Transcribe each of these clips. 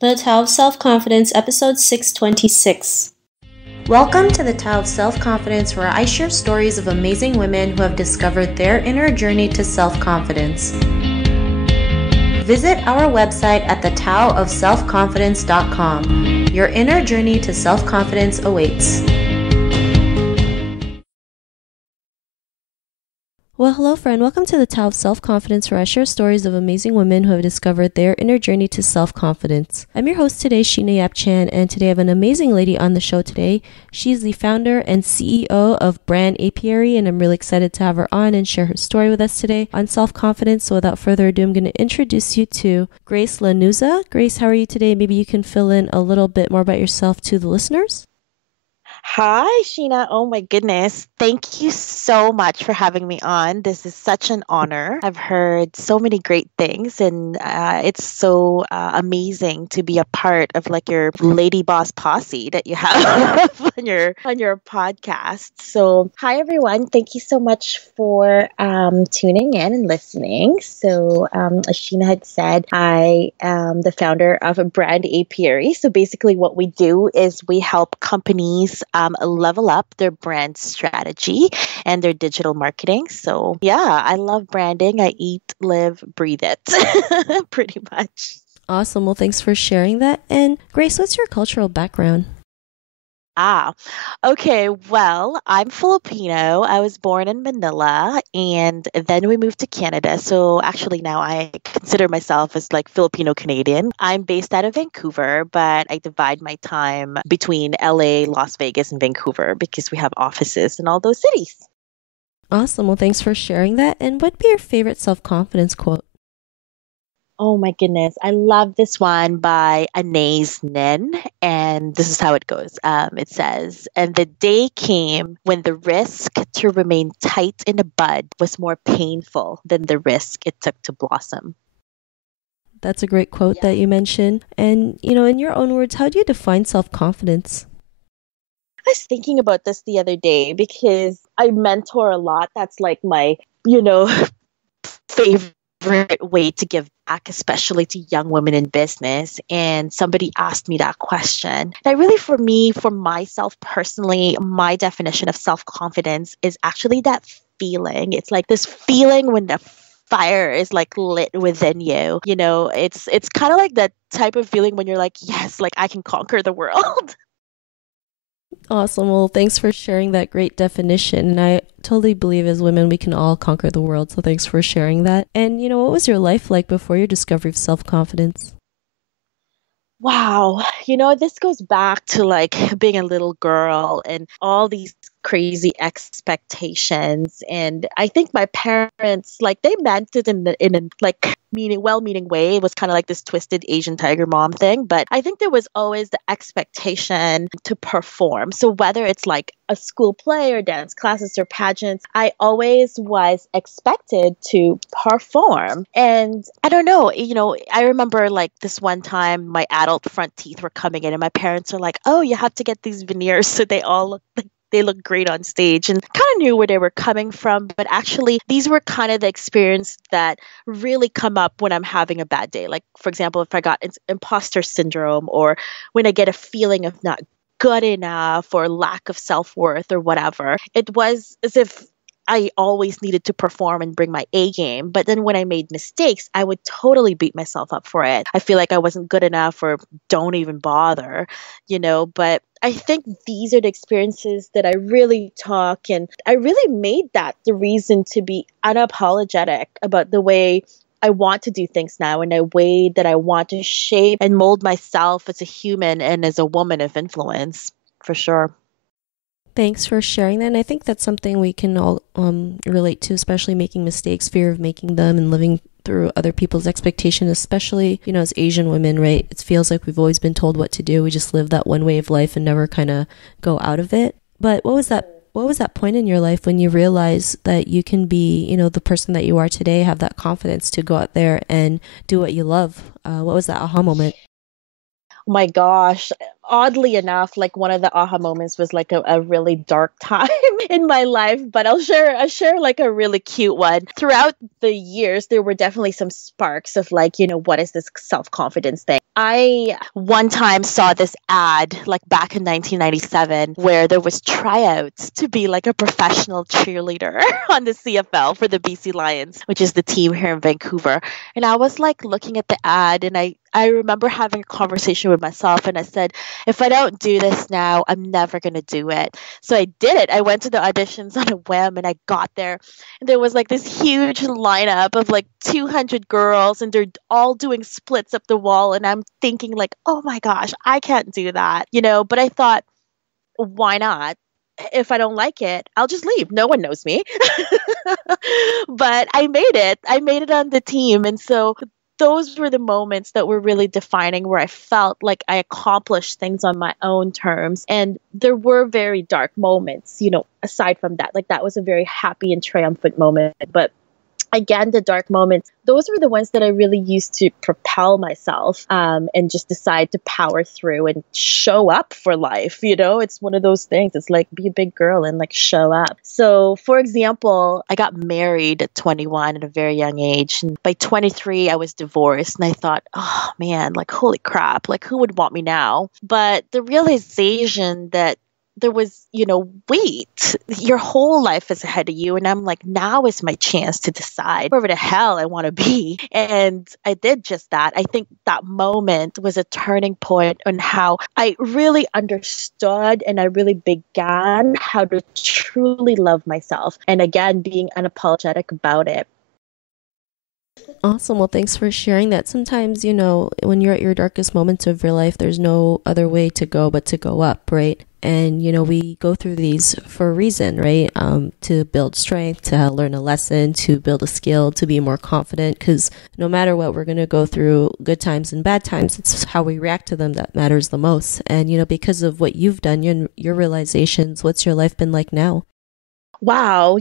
The Tao of Self-Confidence, episode 626. Welcome to the Tao of Self-Confidence, where I share stories of amazing women who have discovered their inner journey to self-confidence. Visit our website at thetaoofselfconfidence.com. Your inner journey to self-confidence awaits. Well, hello friend. Welcome to the Tao of Self-Confidence, where I share stories of amazing women who have discovered their inner journey to self-confidence. I'm your host today, Sheena Yap-Chan, and today I have an amazing lady on the show today. She's the founder and CEO of Brand Apiary, and I'm really excited to have her on and share her story with us today on self-confidence. So without further ado, I'm going to introduce you to Grace Lanuza. Grace, how are you today? Maybe you can fill in a little bit more about yourself to the listeners. Hi, Sheena. Oh my goodness. Thank you so much for having me on. This is such an honor. I've heard so many great things, and it's so amazing to be a part of like your lady boss posse that you have on your podcast. So, hi everyone. Thank you so much for tuning in and listening. So, as Sheena had said, I am the founder of a Brand Apiary. So basically, what we do is we help companies level up their brand strategy and their digital marketing. So yeah, I love branding. I eat, live, breathe it pretty much. Awesome. Well, thanks for sharing that. And Grace, what's your cultural background? Okay. Well, I'm Filipino. I was born in Manila and then we moved to Canada. So actually now I consider myself as like Filipino Canadian. I'm based out of Vancouver, but I divide my time between LA, Las Vegas, and Vancouver because we have offices in all those cities. Awesome. Well, thanks for sharing that. And what'd be your favorite self-confidence quote? Oh my goodness. I love this one by Anais Nin. And this is how it goes. It says, and the day came when the risk to remain tight in a bud was more painful than the risk it took to blossom. That's a great quote that you mentioned. And, in your own words, how do you define self-confidence? I was thinking about this the other day because I mentor a lot. That's like my, favorite way to give back, especially to young women in business. And somebody asked me that question. And really, for myself personally, my definition of self-confidence is actually that feeling. It's like this feeling when the fire is like lit within you. It's kind of like that type of feeling when you're like, yes, like I can conquer the world. Awesome. Well, thanks for sharing that great definition. And I totally believe as women, we can all conquer the world. So thanks for sharing that. And, what was your life like before your discovery of self-confidence? Wow. This goes back to like being a little girl and all these crazy expectations. And I think my parents, like they meant it in a like well-meaning way. It was kind of like this twisted Asian tiger mom thing. But I think there was always the expectation to perform. So whether it's like a school play or dance classes or pageants, I always was expected to perform. And I don't know, I remember like this one time my adult front teeth were coming in and my parents are like, oh, you have to get these veneers so they all look like they look great on stage, and kind of knew where they were coming from. But actually, these were kind of the experience that really come up when I'm having a bad day. Like, for example, if I got imposter syndrome or when I get a feeling of not good enough or lack of self-worth or whatever, it was as if I always needed to perform and bring my A game. But then when I made mistakes, I would totally beat myself up for it. I feel like I wasn't good enough or don't even bother, but I think these are the experiences that I really talk, and I really made that the reason to be unapologetic about the way I want to do things now and the way that I want to shape and mold myself as a human and as a woman of influence, for sure. Thanks for sharing that. And I think that's something we can all relate to, especially making mistakes, fear of making them, and living through other people's expectations, especially, as Asian women, right? It feels like we've always been told what to do. We just live that one way of life and never kind of go out of it. But what was that point in your life when you realized that you can be, the person that you are today, have that confidence to go out there and do what you love? What was that aha moment? Oh my gosh. oddly enough, like one of the aha moments was like a really dark time in my life, but I'll share like a really cute one. Throughout the years, there were definitely some sparks of like, what is this self-confidence thing? I one time saw this ad like back in 1997 where there was tryouts to be like a professional cheerleader on the CFL for the BC Lions, which is the team here in Vancouver. And I was like looking at the ad, and I remember having a conversation with myself, and I said, if I don't do this now, I'm never going to do it. So I did it. I went to the auditions on a whim, and I got there. And there was like this huge lineup of like 200 girls, and they're all doing splits up the wall. And I'm thinking like, oh my gosh, I can't do that, but I thought, why not? If I don't like it, I'll just leave. No one knows me. But I made it. I made it on the team. And so those were the moments that were really defining, where I felt like I accomplished things on my own terms. And there were very dark moments, aside from that. Like that was a very happy and triumphant moment. But again, the dark moments, those were the ones that I really used to propel myself, and just decide to power through and show up for life. It's one of those things. It's like, be a big girl and like show up. So for example, I got married at 21 at a very young age. And by 23, I was divorced. And I thought, oh man, like, holy crap, like who would want me now? But the realization that there was, wait, your whole life is ahead of you. And I'm like, now is my chance to decide wherever the hell I want to be. And I did just that. I think that moment was a turning point on how I really understood and I really began how to truly love myself. And again, being unapologetic about it. Awesome. Well, thanks for sharing that. Sometimes, when you're at your darkest moments of your life, there's no other way to go but to go up, right? And, we go through these for a reason, right? To build strength, to learn a lesson, to build a skill, to be more confident. Because no matter what, we're going to go through good times and bad times. It's how we react to them that matters the most. And, because of what you've done, your realizations, what's your life been like now? Wow,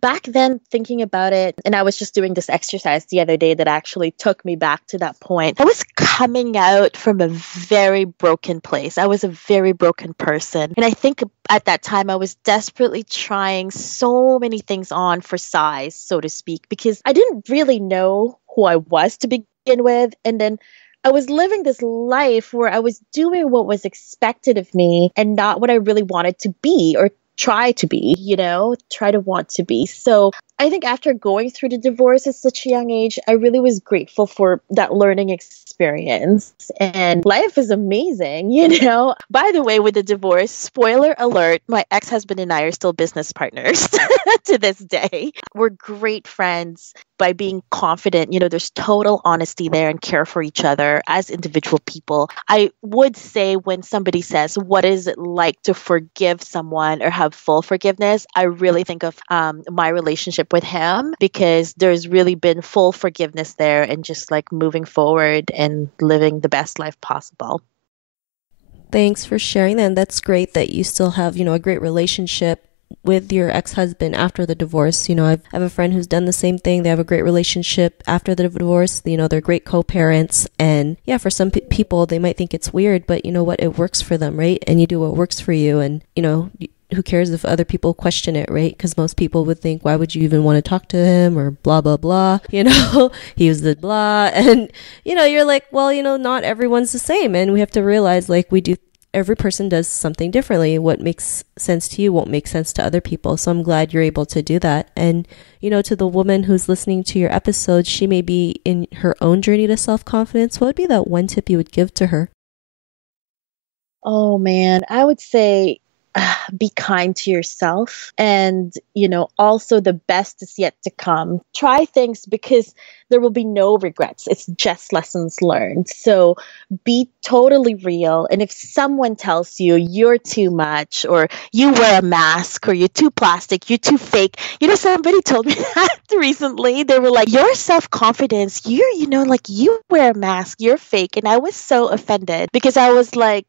back then thinking about it, and I was just doing this exercise the other day that actually took me back to that point. I was coming out from a very broken place. I was a very broken person. And I think at that time I was desperately trying so many things on for size, so to speak, because I didn't really know who I was to begin with. And then I was living this life where I was doing what was expected of me and not what I really wanted to be or try to be, try to want to be. So I think after going through the divorce at such a young age, I really was grateful for that learning experience. And life is amazing, By the way, with the divorce, spoiler alert, my ex-husband and I are still business partners to this day. We're great friends by being confident. There's total honesty there and care for each other as individual people. I would say when somebody says, what is it like to forgive someone or have full forgiveness? I really think of my relationship with him, because there's really been full forgiveness there and just like moving forward and living the best life possible. Thanks for sharing that. And that's great that you still have, a great relationship with your ex-husband after the divorce. I have a friend who's done the same thing. They have a great relationship after the divorce. They're great co-parents. And yeah, for some people, they might think it's weird, but you know what? It works for them, right? And you do what works for you. And, who cares if other people question it, right? Because most people would think, why would you even want to talk to him, or blah, blah, blah, he was the blah. And, you're like, well, not everyone's the same. And we have to realize like every person does something differently. What makes sense to you won't make sense to other people. So I'm glad you're able to do that. And, to the woman who's listening to your episode, she may be in her own journey to self-confidence. What would be that one tip you would give to her? Oh man, I would say be kind to yourself, and also the best is yet to come. Try things because there will be no regrets. It's just lessons learned. So be totally real. And if someone tells you you're too much, or you wear a mask, or you're too plastic, you're too fake, somebody told me that recently. They were like, your self-confidence, like you wear a mask, you're fake. And I was so offended, because I was like,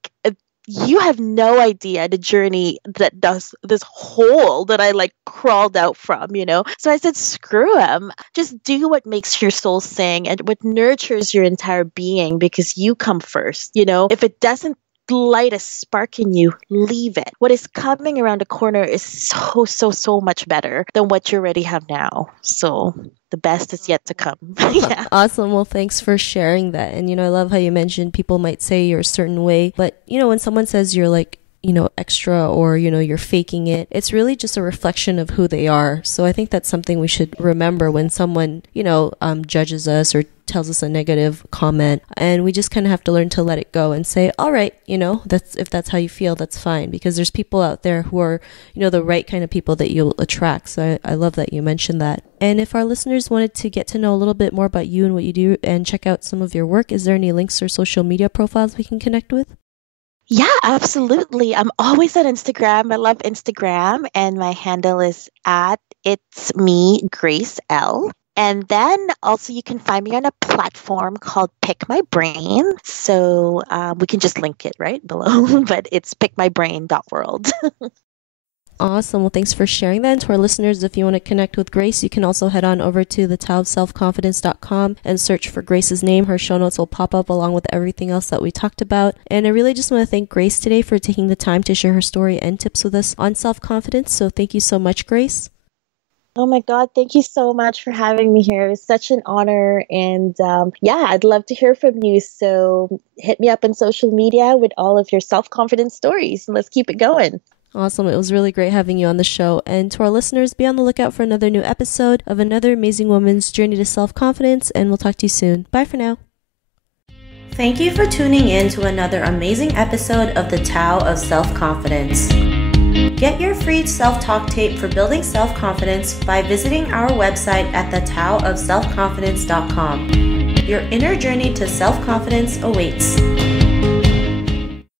you have no idea the journey that does this hole that I like crawled out from, So I said, screw him. Just do what makes your soul sing and what nurtures your entire being, because you come first. If it doesn't light a spark in you, leave it. What is coming around the corner is so much better than what you already have now. So the best is yet to come. Yeah. Awesome. Well, thanks for sharing that. And, I love how you mentioned people might say you're a certain way, but, when someone says you're like, extra or, you're faking it, it's really just a reflection of who they are. So I think that's something we should remember when someone, judges us or tells us a negative comment, and we just kind of have to learn to let it go and say, all right, if that's how you feel, that's fine, because there's people out there who are, the right kind of people that you'll attract. So I love that you mentioned that. And if our listeners wanted to get to know a little bit more about you and what you do and check out some of your work, is there any links or social media profiles we can connect with? Yeah, absolutely. I'm always on Instagram. I love Instagram, and my handle is at It's Me, Grace L. And then also you can find me on a platform called Pick My Brain. So we can just link it right below, but it's pickmybrain.world. Awesome. Well, thanks for sharing that. And to our listeners, if you want to connect with Grace, you can also head on over to thetaoofselfconfidence.com and search for Grace's name. Her show notes will pop up along with everything else that we talked about. And I really just want to thank Grace today for taking the time to share her story and tips with us on self-confidence. So thank you so much, Grace. Oh my God, thank you so much for having me here. It was such an honor. And I'd love to hear from you. So hit me up on social media with all of your self-confidence stories, and let's keep it going. Awesome. It was really great having you on the show. And to our listeners, be on the lookout for another new episode of another amazing woman's journey to self-confidence, and we'll talk to you soon. Bye for now. Thank you for tuning in to another amazing episode of the Tao of Self-Confidence. Get your free self-talk tape for building self-confidence by visiting our website at thetaoofselfconfidence.com. Your inner journey to self-confidence awaits.